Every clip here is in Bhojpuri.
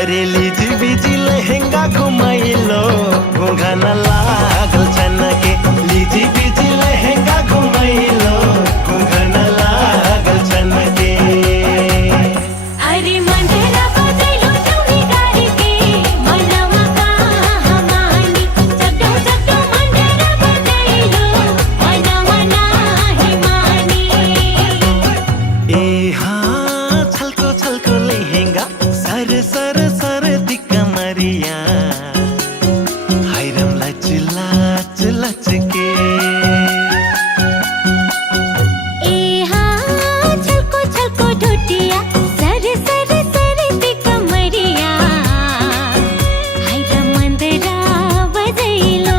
अरे लीजी बीजी लहंगा घुमाइलो घूंघा न लागल छनके लीजी बीजी लहंगा घुमाइलो घूंघा न लागल छनके अरे मंडरा बजैलो चौनी गाड़ी के मनवा का हमानी चकटो चकटो मंडरा बजैलो मनवा नाही मानी ए हाँ छलको छलको लहंगा सर सर सर दिक्का मरिया हायरम लच लच लच के ए हाँ छलको छलको ढोटिया सर सर सर ती कमरिया हाय मंदरा बजैलो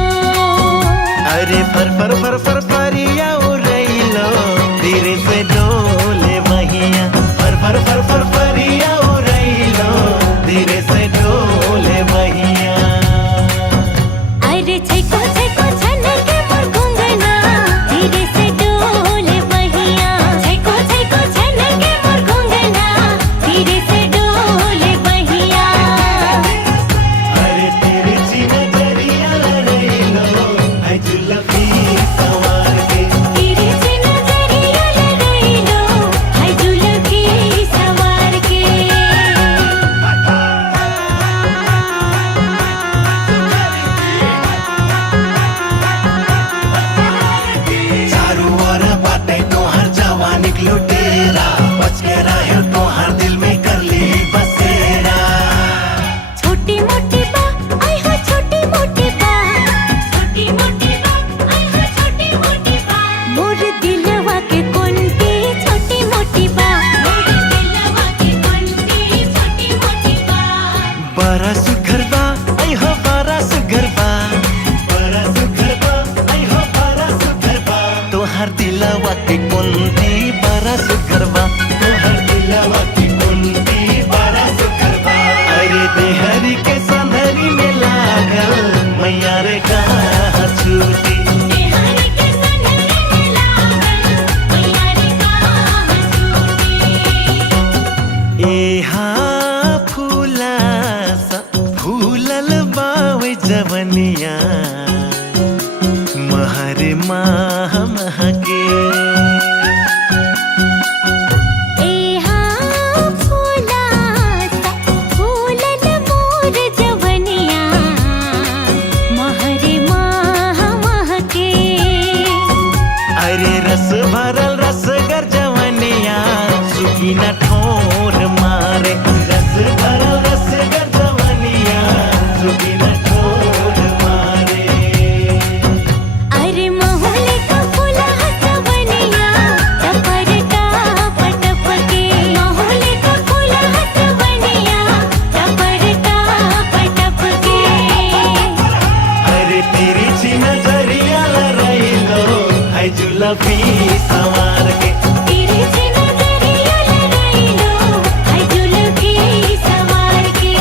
अरे फर फर फर फर फरिया उड़ैलो धीरे से डोले बहिया फर फर फर फर फरिया उड़ैलो धीरे से डोले बहिया अरे छैको छैको छनके मोर घुंघना धीरे से डोले बहिया छैको छैको छनके मोर घुंघना धीरे से डोले बहिया अरे तेरे जीने जरिया लड़ैलो है जुल्फी सवार के तेरे से नजरिया लड़ैलो हाय जुल्फी सवार के चारू ओर बाटे तोहर जवानी के लुटेरा बच के रहे तोहर दिल में कर ली बसेरा छोटी मोटी बा आई हो छोटी मोटी बा छोटी मोटी बा आई हो छोटी मोटी बा मोर दिलवा के कुंती छोटी मोटी बा मोर दिलवा के कुंती छोटी मोटी बा बड़ा सुघर बा आई हो बड़ा सुघर बा बड़ा सुघर बा आई हो बड़ा सुघर बा तोहर दिलवा के कुंती बड़ा सुघर बा तोहर दिलवा के कुंती बड़ा सुघर बा अरे देहरी के संधरी में लागल मैया रे कहाँ छूटी बिहारी के संघरे में लागल मैया रे कहाँ छूटी ए हाँ फूला सा फूलल बावे जवनिया महरे माह महके ए हाँ फूला सा फूलन मोर जवनिया महरे माह महके अरे रस भरल रसगर जवनिया सुगीना ठोर मारे रस भरल रसगर जवनिया सुगीना ठोर मारे अरे महुले का फूला हसवनिया टपरटा पटपके महुले का फूला हसवनिया टपरटा पटपके अरे तेरी ची नजरिया लड़ैलो है जुल्फी सवार के तेरे से नजरिया लड़ैलो हाय जुल्फी सवार के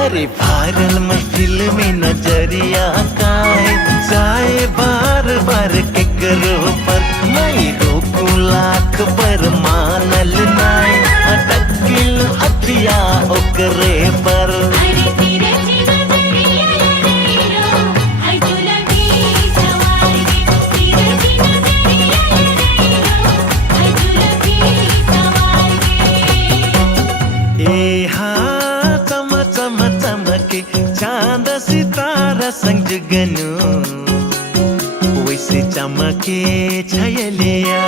अरे भारल महफिल में नजरिया काए जाए बार बार के करो पर मैं रोकू लाख पर मानल नाय अटकिल अखिया ओकरे पर अरे तेरे से नजरिया लड़ैलो हाय जुल्फी सवार के तेरे से नजरिया लड़ैलो हाय जुल्फी सवार के ए हाँ चम चम चमके चांद सितारा संग जगनु वैसे चमके छयलिया